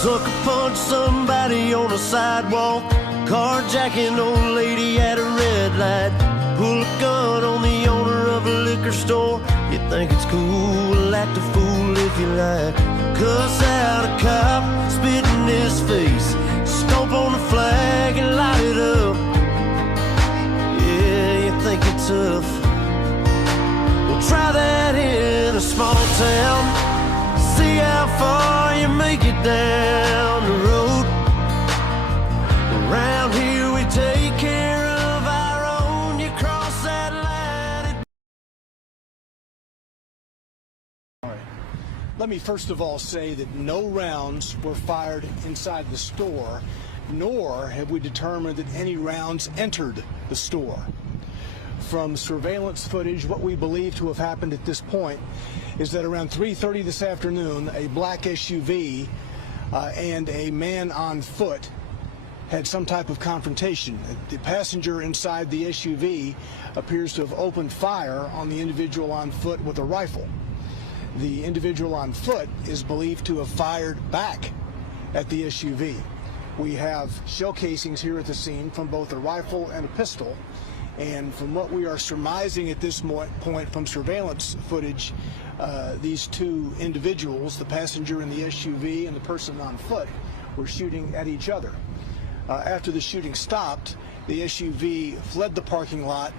Sucker punch somebody on a sidewalk, carjacking old lady at a red light, pull a gun on the owner of a liquor store. You think it's cool, act a fool if you like. Cuss out a cop, spit in his face, stomp on the flag and light it up. Yeah, you think you're tough? Well, try that in a small town. See how far you make it down the road. Around here we take care of our own. You cross that line. All right. Let me first of all say that no rounds were fired inside the store, nor have we determined that any rounds entered the store. From surveillance footage, what we believe to have happened at this point is that around 3:30 this afternoon, a black SUV and a man on foot had some type of confrontation. The passenger inside the SUV appears to have opened fire on the individual on foot with a rifle. The individual on foot is believed to have fired back at the SUV. We have shell casings here at the scene from both a rifle and a pistol. And from what we are surmising at this point from surveillance footage, these two individuals, the passenger in the SUV and the person on foot, were shooting at each other. After the shooting stopped, the SUV fled the parking lot,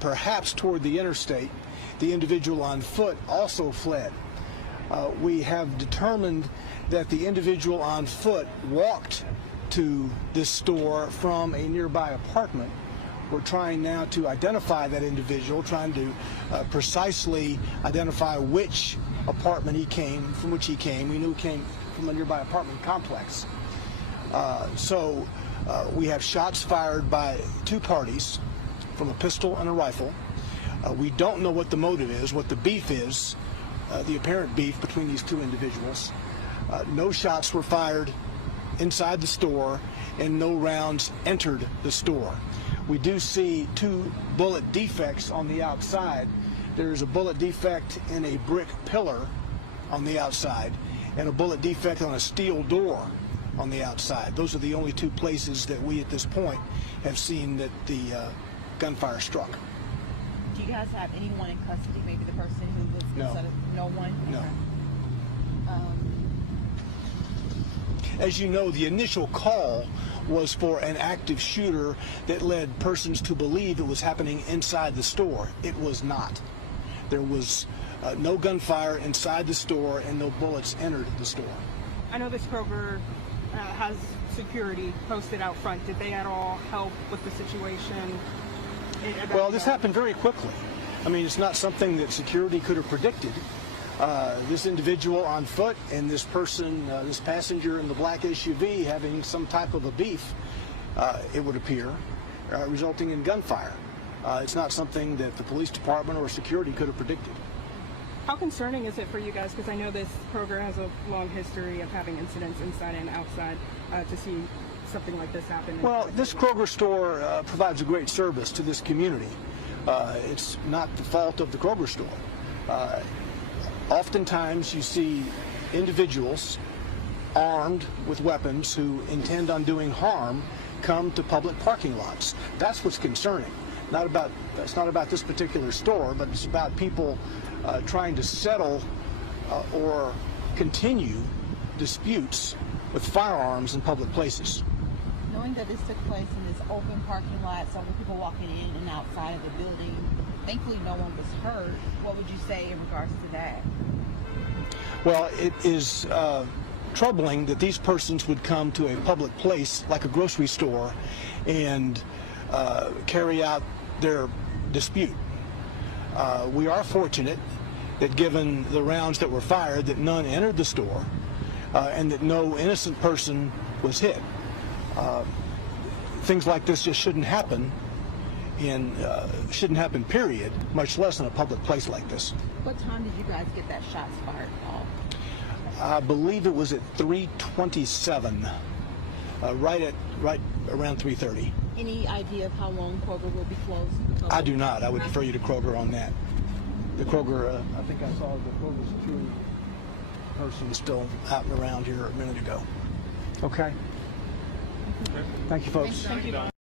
perhaps toward the interstate. The individual on foot also fled. We have determined that the individual on foot walked to this store from a nearby apartment. We're trying now to identify that individual, trying to precisely identify which apartment from which he came. We knew he came from a nearby apartment complex. So we have shots fired by two parties from a pistol and a rifle. We don't know what the motive is, what the beef is, the apparent beef between these two individuals. No shots were fired inside the store and no rounds entered the store. We do see two bullet defects on the outside. There's a bullet defect in a brick pillar on the outside and a bullet defect on a steel door on the outside. Those are the only two places that we at this point have seen that the gunfire struck. Do you guys have anyone in custody, maybe the person who was inside of no one? No. Okay. As you know, the initial call was for an active shooter that led persons to believe it was happening inside the store. It was not. There was no gunfire inside the store and no bullets entered the store. I know this Kroger has security posted out front. Did they at all help with the situation? Well, this happened very quickly. I mean, it's not something that security could have predicted. This individual on foot and this person, this passenger in the black SUV having some type of a beef, it would appear, resulting in gunfire. It's not something that the police department or security could have predicted. How concerning is it for you guys? Because I know this Kroger has a long history of having incidents inside and outside, to see something like this happen. Well, this Kroger store provides a great service to this community. It's not the fault of the Kroger store. Oftentimes you see individuals armed with weapons who intend on doing harm come to public parking lots. That's what's concerning. It's not about this particular store, but it's about people trying to settle or continue disputes with firearms in public places. Knowing that this took place in this open parking lot, so with people walking in and outside of the building, thankfully no one was hurt. What would you say in regards to that? Well, it is troubling that these persons would come to a public place like a grocery store and carry out their dispute. We are fortunate that given the rounds that were fired, that none entered the store and that no innocent person was hit. Things like this just shouldn't happen period, much less in a public place like this. What time did you guys get that shots fired off? I believe it was at 3:27, right around 3:30. Any idea of how long Kroger will be closed? I do not. I would refer you to Kroger on that. The Kroger, I think I saw the Kroger security person still out and around here a minute ago. Okay. Thank you, folks. Thank you.